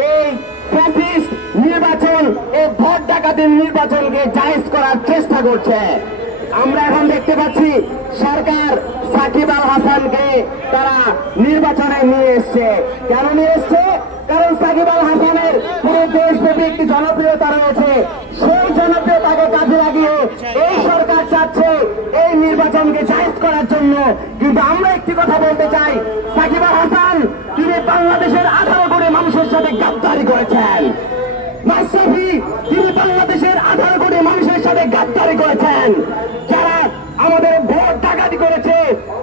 এই ফ্যাসিস্ট নির্বাচন, এই ভোট ডাকাতির নির্বাচনকে জায়েজ করার চেষ্টা করছে। আমরা এখন দেখতে পাচ্ছি সরকার সাকিব আল হাসানকে তারা নির্বাচনে নিয়ে এসছে। কেন নিয়ে এসছে? কারণ সাকিব আল হাসানের পুরো দেশব্যাপী একটি জনপ্রিয়তা রয়েছে। সেই জনপ্রিয়তাকে কাজে লাগিয়ে এই সরকার চাচ্ছে এই নির্বাচনকে জায়েজ করার জন্য। কিন্তু আমরা একটি কথা বলতে চাই, সাকিব আল হাসান তিনি বাংলাদেশের 18 কোটি মানুষের সাথে গাদ্দারি করেছেন। মাশরাফি তিনি বাংলাদেশের 18 কোটি মানুষের সাথে গাদ্দারি করেছেন। যারা আমাদের ভোট ডাকাতি করেছে,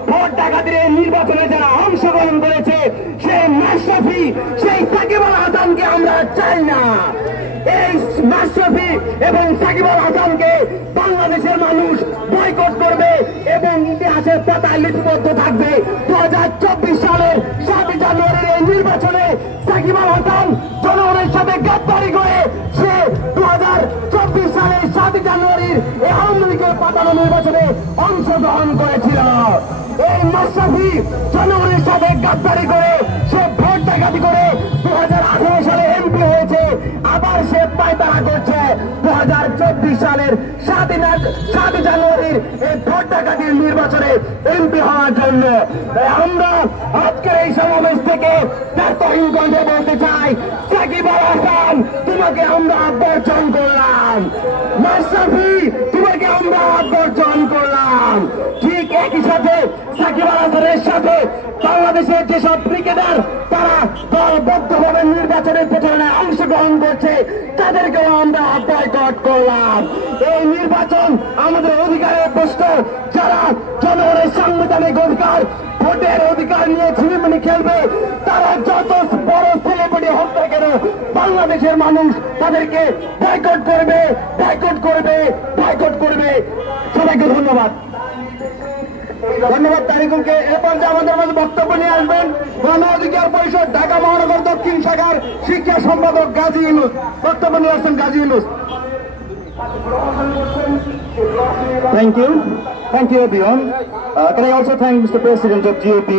ভোট ডাকাতির এই নির্বাচনে যারা অংশগ্রহণ করেছে, সেই মাশরাফি, সেই সাকিব আল হাসানকে আমরা চাই না। এই মাশরাফি এবং সাকিব আল হাসানকে বাংলাদেশের মানুষ বয়কট করবে এবং ইতিহাসের পাতায় লিপিবদ্ধ থাকবে। 2024 সালের 7 জানুয়ারির এই নির্বাচনে সাকিব আল হাসান জনগণের সাথে গাদ্দারি করে সে 2024 সালের 7 জানুয়ারির এই আওয়ামী লীগের পাতানো নির্বাচনে অংশগ্রহণ করেছিল। এই মাশরাফি জনগণের সাথে গাদ্দারি করে সে ভোট ডাকাতি করে 2018 সালে এমপি হয়েছে। আবার সে পায়তারা করছে 2024 সালের 7 জানুয়ারির এই ভোট ডাকাতির নির্বাচনে এমপি হওয়ার জন্য। আমরা আজকের এই সমাবেশ থেকে ব্যর্থহীন কণ্ঠে বলতে চাই, সাকিব আল হাসান তোমাকে আমরা বর্জন করলাম, মাশরাফি তোমাকে আমরা বর্জন করলাম। ঠিক একই সাথে সাকিব আল হাসানের সাথে বাংলাদেশের যেসব ক্রিকেটার তারা দলবদ্ধভাবে নির্বাচনের প্রচারণায় অংশগ্রহণ করছে তাদেরকেও আমরা বয়কট করলাম। এই নির্বাচন আমাদের অধিকারের প্রশ্ন। যারা জনগণের সাংবিধানিক অধিকার, ভোটের অধিকার নিয়ে ছিনিমিনি খেলবে, তারা যত বড় সেলিব্রিটি হোক না কেন বাংলাদেশের মানুষ তাদেরকে বয়কট করবে, বয়কট করবে, বয়কট করবে। সবাইকে ধন্যবাদ। ধন্যবাদ তারিকুলকে। এরপর যে আমাদের মাঝে বক্তব্য নিয়ে আসবেন গণ অধিকার পরিষদ ঢাকা মহানগর দক্ষিণ শাখার শিক্ষা সম্পাদক গাজী ইউনুস। বক্তব্য নিয়ে আসছেন Gazi Yunus. Thank you. Thank you, everyone. Can I also thank Mr. President of GOP,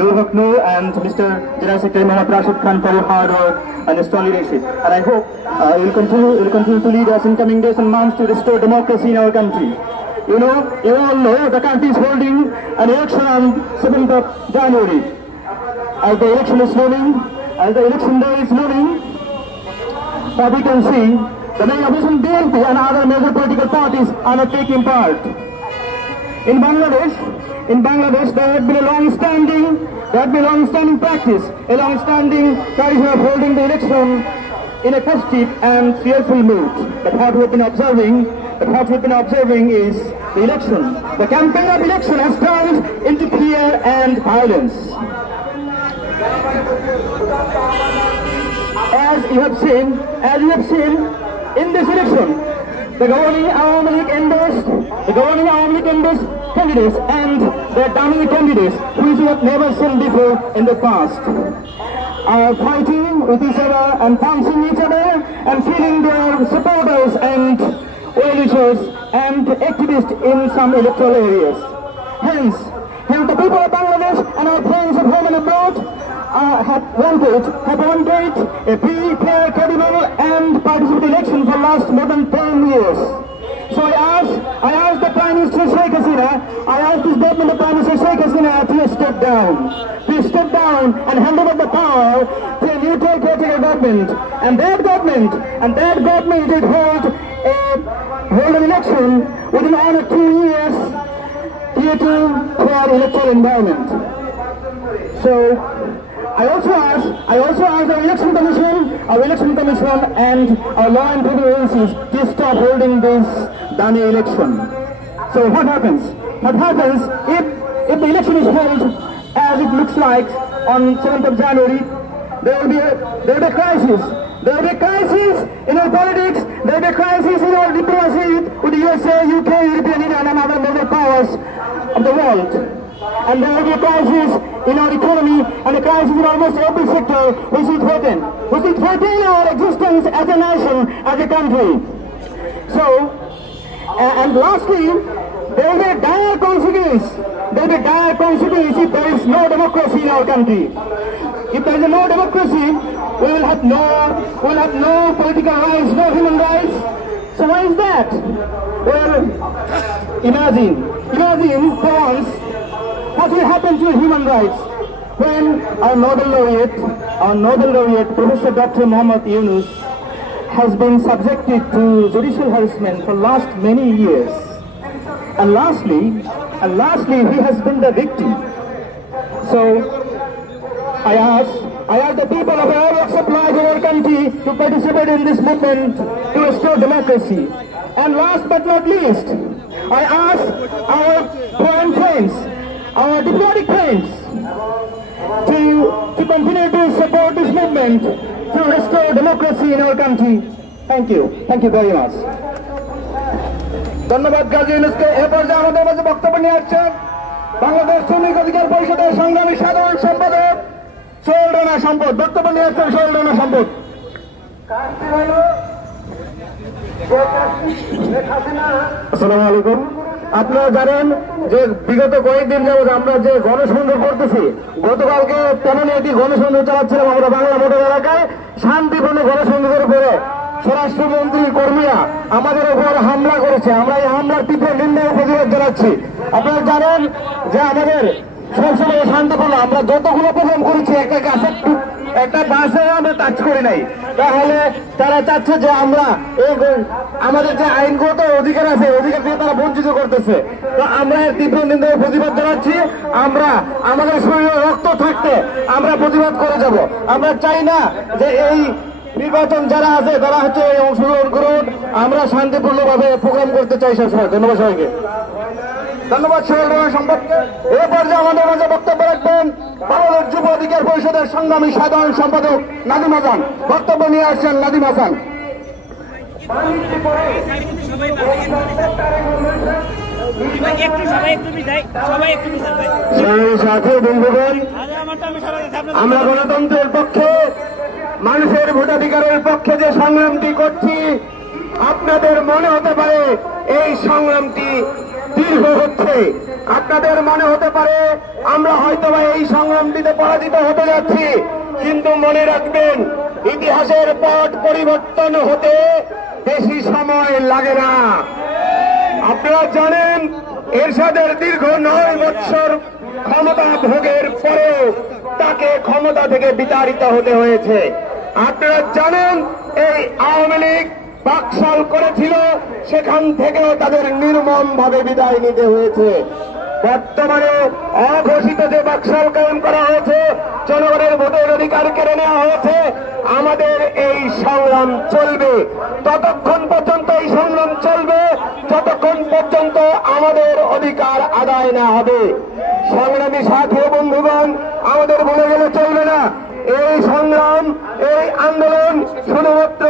Noor Haq Noor, and Mr. General Secretary Mohammad Rashid Khan for your hard work and your strong leadership. And I hope you'll continue to lead us in coming days and months to restore democracy in our country. You all know the country is holding an election on 7th of January. As the election is looming, as the election day is looming, that we can see the main opposition BNP and other major political parties are not taking part. In Bangladesh, there had been a long-standing practice, a long-standing tradition of holding the election in a festive and fearful mood. But what we've been observing is the election. The campaign of election has turned into fear and violence. As you have seen in this election, the governing Awami League endorsed candidates and their dummy candidates, which we have never seen before in the past, are fighting with each other and punching each other and feeling their supporters and well-wishers and activists in some electoral areas. Hence the people of Bangladesh and our friends at home and abroad have wanted a free, fair, credible and participatory election for last more than 10 years. So I asked the Prime Minister Sheikh Hasina, I asked this government of Prime Minister Sheikh Hasina to step down and hand over the power to a neutral political government. And that government did hold an election within 1 or 2 years due to fair electoral environment. So I also asked our election commission and our law and order agencies to stop holding this dummy election. So what happens? If the election is held as it looks like on 7th of January, there will be a crisis. There will be a crisis in our politics. There will be a crisis in our diplomacy with the USA, UK, European Union, and other major powers of the world. And there will be a crisis in our economy and a crisis in almost every sector which will threaten our existence as a nation, as a country. So, and lastly, there will be a dire consequence. There will be a dire consequence if there is no democracy in our country. If there is no democracy, we will have no political rights, no human rights. So why is that? Well, imagine for once what will happen to human rights when our Nobel laureate, Professor Dr. Muhammad Yunus, has been subjected to judicial harassment for last many years. And lastly, he has been the victim. So, I ask the people of all walks of life in our country to participate in this movement to restore democracy. And last but not least, I ask our foreign friends, our diplomatic friends, to continue to support this movement to restore democracy in our country. Thank you. Thank you very much. ধন্যবাদ গাজী ইউনূসকে। এ পর্যায়ে আমাদের মাঝে বক্তব্য নিয়ে আসছেন বাংলাদেশ শ্রমিক অধিকার পরিষদের সংগ্রামী সাধারণ সম্পাদক সোহেল রানা সম্পদ। বক্তব্য নিয়ে আসছেন সোহেল রানা সম্পদ। আসসালামু আলাইকুম। আপনারা জানেন যে বিগত কয়েকদিন যাবৎ আমরা যে গণসংযোগ করতেছি, গতকালকে তেমনই একটি গণসংযোগ চালাচ্ছিলাম আমরা বাংলা মোটর এলাকায়। শান্তিপূর্ণ গণসংযোগের উপরে স্বরাষ্ট্রমন্ত্রীর কর্মীরা আমাদের উপর হামলা করেছে। আমরা এই হামলার তীব্র নিন্দা ও প্রতিবাদ জানাচ্ছি। আপনারা জানেন যে আমাদের সবসময় শান্তিপূর্ণ, আমরা যতগুলো প্রোগ্রাম করেছি একটা বাসে আমরা টাচ করি নাই। তাহলে তারা চাচ্ছে যে আমরা এই আমাদের যে আইনগত অধিকার আছে, অধিকার থেকে তারা বঞ্চিত করতেছে। তো আমরা এর তীব্র নিন্দা ও প্রতিবাদ জানাচ্ছি। আমরা আমাদের শরীরে রক্ত থাকতে আমরা প্রতিবাদ করে যাব। আমরা চাই না যে এই নির্বাচন যারা আছে তারা হচ্ছে অংশগ্রহণ করুন। আমরা শান্তিপূর্ণভাবে প্রোগ্রাম করতে চাই সবসময়। ধন্যবাদ সবাইকে। ধন্যবাদ সোহেল রানা সম্পদকে। এ পর্যায়ে আমাদের মাঝে বক্তব্য রাখবেন বাংলাদেশ যুব অধিকার পরিষদের সংগ্রামী সাধারণ সম্পাদক নাদিম হাসান। বক্তব্য নিয়ে আসছেন নাদিম হাসান। আমরা গণতন্ত্রের পক্ষে, মানুষের ভোটাধিকারের পক্ষে যে সংগ্রামটি করছি, আপনাদের মনে হতে পারে এই সংগ্রামটি দীর্ঘ হচ্ছে, আপনাদের মনে হতে পারে আমরা হয়তোবা এই সংগ্রামটিতে পরাজিত হতে যাচ্ছি। কিন্তু মনে রাখবেন, ইতিহাসের পট পরিবর্তন হতে বেশি সময় লাগে না। আপনারা জানেন এরশাদের দীর্ঘ 9 বৎসর ক্ষমতা ভোগের পরেও তাকে ক্ষমতা থেকে বিতাড়িত হতে হয়েছে। আপনারা জানেন এই আওয়ামী লীগ বাকশাল করেছিল, সেখান থেকেও তাদের নির্মমভাবে বিদায় নিতে হয়েছে। বর্তমানে অঘোষিত যে বাকশাল কায়েম করা হয়েছে, জনগণের ভোটের অধিকার কেড়ে নেওয়া হয়েছে, আমাদের এই সংগ্রাম চলবে। ততক্ষণ পর্যন্ত এই সংগ্রাম চলবে যতক্ষণ পর্যন্ত আমাদের অধিকার আদায় না হবে। সংগ্রামী সাথী ও বন্ধুগণ, আমাদের বলে গেলে চলবে না। এই সংগ্রাম, এই আন্দোলন শুধুমাত্র